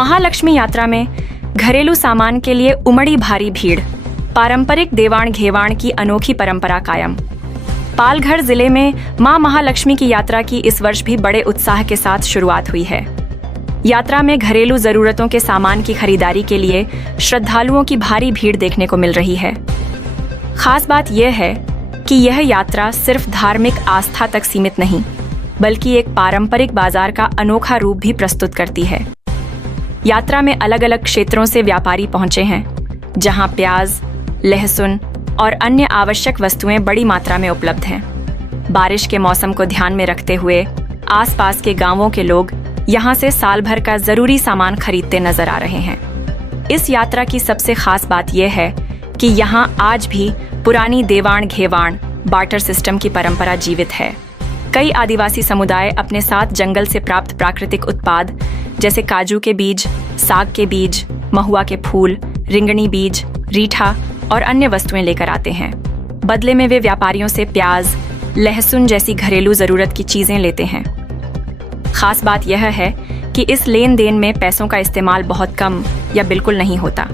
महालक्ष्मी यात्रा में घरेलू सामान के लिए उमड़ी भारी भीड़। पारंपरिक देवाण घेवाण की अनोखी परंपरा कायम। पालघर जिले में मां महालक्ष्मी की यात्रा की इस वर्ष भी बड़े उत्साह के साथ शुरुआत हुई है। यात्रा में घरेलू जरूरतों के सामान की खरीदारी के लिए श्रद्धालुओं की भारी भीड़ देखने को मिल रही है। खास बात यह है कि यह यात्रा सिर्फ धार्मिक आस्था तक सीमित नहीं, बल्कि एक पारंपरिक बाजार का अनोखा रूप भी प्रस्तुत करती है। यात्रा में अलग अलग क्षेत्रों से व्यापारी पहुंचे हैं, जहां प्याज, लहसुन और अन्य आवश्यक वस्तुएं बड़ी मात्रा में उपलब्ध हैं। बारिश के मौसम को ध्यान में रखते हुए आसपास के गांवों के लोग यहां से साल भर का जरूरी सामान खरीदते नजर आ रहे हैं। इस यात्रा की सबसे खास बात यह है कि यहां आज भी पुरानी देवाण घेवाण बार्टर सिस्टम की परंपरा जीवित है। कई आदिवासी समुदाय अपने साथ जंगल से प्राप्त प्राकृतिक उत्पाद जैसे काजू के बीज, साग के बीज, महुआ के फूल, रिंगणी बीज, रीठा और अन्य वस्तुएं लेकर आते हैं। बदले में वे व्यापारियों से प्याज, लहसुन जैसी घरेलू जरूरत की चीजें लेते हैं। खास बात यह है कि इस लेन देन में पैसों का इस्तेमाल बहुत कम या बिल्कुल नहीं होता।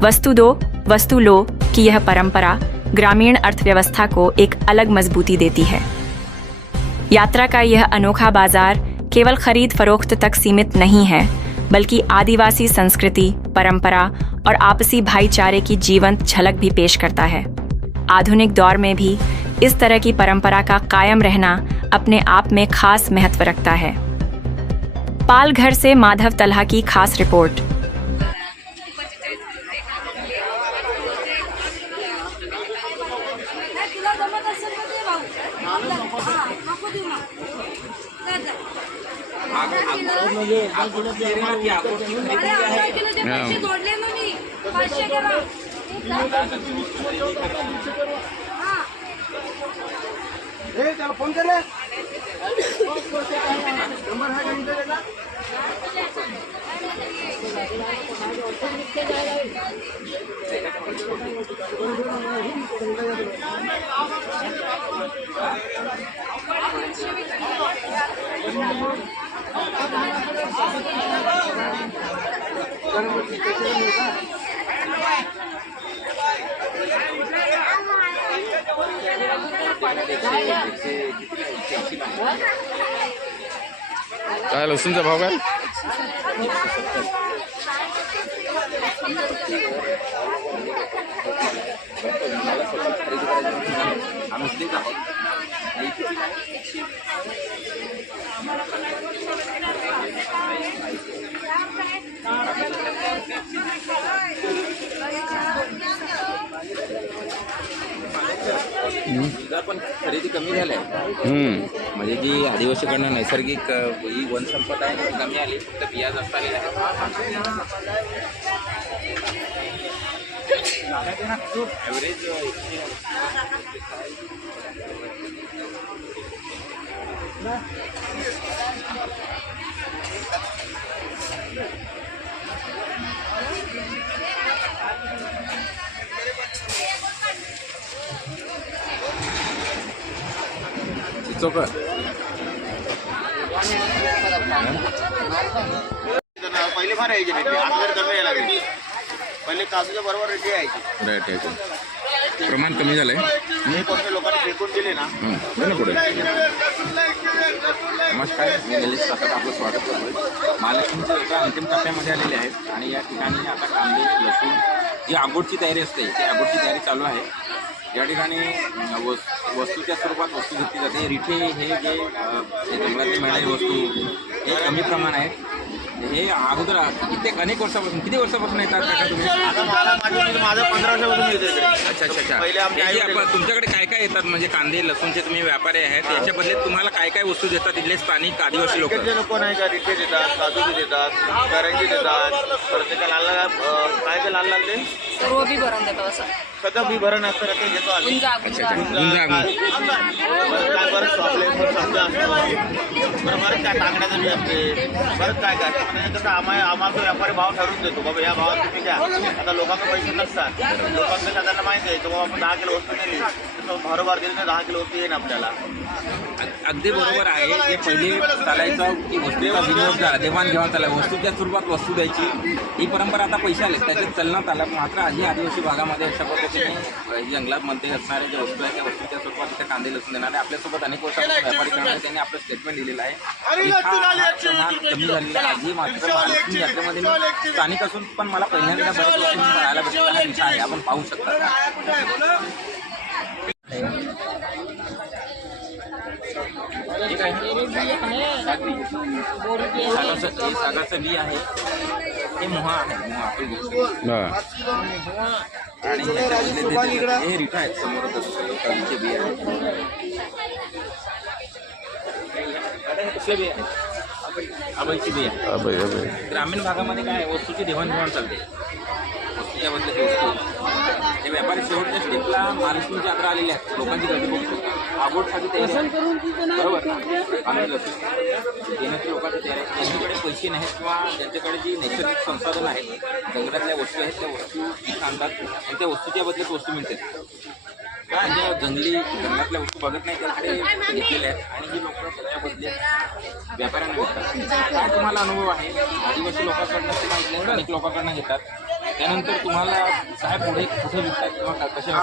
वस्तु दो वस्तु लो की यह परंपरा ग्रामीण अर्थव्यवस्था को एक अलग मजबूती देती है। यात्रा का यह अनोखा बाजार केवल खरीद फरोख्त तक सीमित नहीं है, बल्कि आदिवासी संस्कृति, परंपरा और आपसी भाईचारे की जीवंत झलक भी पेश करता है। आधुनिक दौर में भी इस तरह की परंपरा का कायम रहना अपने आप में खास महत्व रखता है। पालघर से माधव तल्हा की खास रिपोर्ट। फोन कर नंबर है काय लसूणचा भाव काय? पण खरेदी कमी झाल्या म्हणजे जी आदिवासीकडनं नैसर्गिक ही वनसंपदा आहे ती कमी आली, फक्त बिया जास्त आलेल्या ॲव्हरेज चोका पहिले फार यायचे रेट, आता कमी यायला लागले। पहिले काजूच्या बरोबर रेट यायचे। राईट, प्रमाण कमी झालंय। हे कोणत्या लोकांनी फेकून दिले ना पुढे नमस्कार, मी निलेश सातत आपलं स्वागत करतोय। महालक्ष्मीच्या एका अंतिम टप्प्यामध्ये आलेले आहेत आणि या ठिकाणी आता कांदे, लसूण जी आंबोटची तयारी असते ती आंबोटची तयारी चालू आहे। या ठिकाणी वस्तूच्या स्वरूपात वस्तू घेतली जाते। रिठे हे जे जंगलातली मिळणारी वस्तू हे कमी प्रमाण आहे। हे अगोदर अनेक वर्षापासून, किती वर्षापासून येतात काका तुम्ही? माझं 15 वर्षापासून येते। अच्छा। पहिले तुमच्याकडे काय काय येतात? म्हणजे कांदे, लसूणचे तुम्ही व्यापारी आहेत, याच्या बदल्यात तुम्हाला काय काय वस्तू देतात इथले स्थानिक आदिवासी लोक? लोक नाही का, रिठे देतात, काजू देतात, करंजी देतात, प्रत्येका लाल काय ते लाल लागले सर्व बी भरून देतो असं सगळं बी भरण असतं ते घेतो आम्ही। अच्छा, काय बरं शॉपले पण सध्या असतं बरं बरंच काय टाकण्याचं बी असते, बरंच काय काय म्हणजे कसं आम्हाला तो व्यापारी भाव ठरवून देतो बाबा या भावात तुम्ही घ्या. आता लोकांना पैसे नसतात, लोकांना त्यांना माहिती आहे की बाबा आपण 10 किलो वस्तू नेली तर भारोभार दिली तर 10 किलो वस्तू येईन आपल्याला. अगदी बरोबर आहे. जे पहिले चालायचं की वस्तूचा विनियोग झाला, देवाणघेवाण चालला, वस्तूच्या स्वरूपात वस्तू द्यायची, ही परंपरा आता पैसे आले त्याच्यात चलनात आला. मात्र आधी आदिवासी भागामध्ये अशा पद्धतीने जंगलामध्ये असणाऱ्या ज्या वस्तू आहेत त्या वस्तूच्या स्वरूपात इथे कांदे लसूण देणारे आपल्यासोबत अनेक वर्षांपासून व्यापारी करणारे त्यांनी आपलं स्टेटमेंट दिलेलं आहे. प्रमाण कमी झालेलं आहे. आधी मात्र महालक्ष्मी यात्रेमध्ये मी स्थानिक असून पण मला पहिल्यांदा बऱ्याच वस्तू पाहायला भेटताना इच्छा आहे. आपण पाहू शकता. ठीक आहे. सागाचं बी आहे, हे मोहा आहे. मोहा आपण घेऊ शकतो. आणि हे रिठा आहेत समोरच कळीचे बी आहे. कसले बी आहे? आबईची बी आहे. ग्रामीण भागामध्ये काय आहे, वस्तूची देवाणघेवाण चालते. वस्तूच्या बदल्यात वस्तू हे व्यापारी शेवटच्या स्टेपला महालक्ष्मीची यात्रा आलेली आहे. लोकांची गर्दी बघतो. आगोटसाठी तयारी बरोबर आम्ही लसूण घेण्याची लोकांची तयारी आहे. ज्यांच्याकडे पैसे नाहीत किंवा ज्यांच्याकडे जी नैसर्गिक संसाधन आहेत, जंगलातल्या वस्तू आहेत त्या वस्तू विकत आणतात आणि त्या वस्तूच्या बदल्यात वस्तू मिळतात. काय ज्या जंगलातल्या वस्तू बघत नाही त्याकडे घेतलेल्या आहेत आणि ही लोक त्याच्या बदल्यात व्यापाऱ्यांना विकतात. काय तुम्हाला अनुभव आहे? आदिवासी लोकांकडनं किंवा इथल्या स्थानिक लोकांकडनं घेतात, त्यानंतर तुम्हाला काय पुढे कुठे विकतात किंवा कशा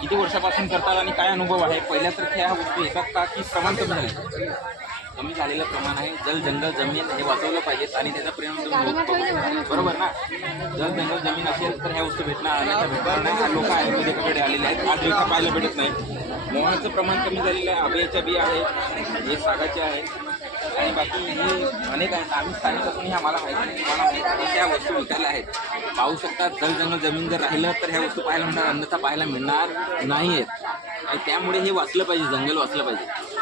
किती वर्षापासून करतात आणि काय अनुभव आहे? पहिल्यासारख्या ह्या वस्तू येतात का की प्रमाण कमी झाले? कमी झालेलं प्रमाण आहे. जल जंगल जमीन हे वाचवलं पाहिजेत आणि त्याचा परिणाम तुम्ही बरोबर ना. जल जंगल जमीन असेल तर ह्या वस्तू भेटणार नाही. लोक आयुर्वेदिकडे आलेले आहेत. आज रेखा पाहायला भेटत नाही. मोहाचं प्रमाण कमी झालेलं आहे. आबेच्या बी आहेत, हे सागाचे आहेत आणि बाकी हे अनेक आहेत. आम्ही स्थानिक असून हे आम्हाला माहिती नाही त्या वस्तू विकायला आहेत. पाहू शकतात. जल जंगल जमीन जर राहिलं तर ह्या वस्तू पाहायला मिळणार, अन्यथा पाहायला मिळणार नाही आहेत. आणि त्यामुळे हे वाचलं पाहिजे, जंगल वाचलं पाहिजे.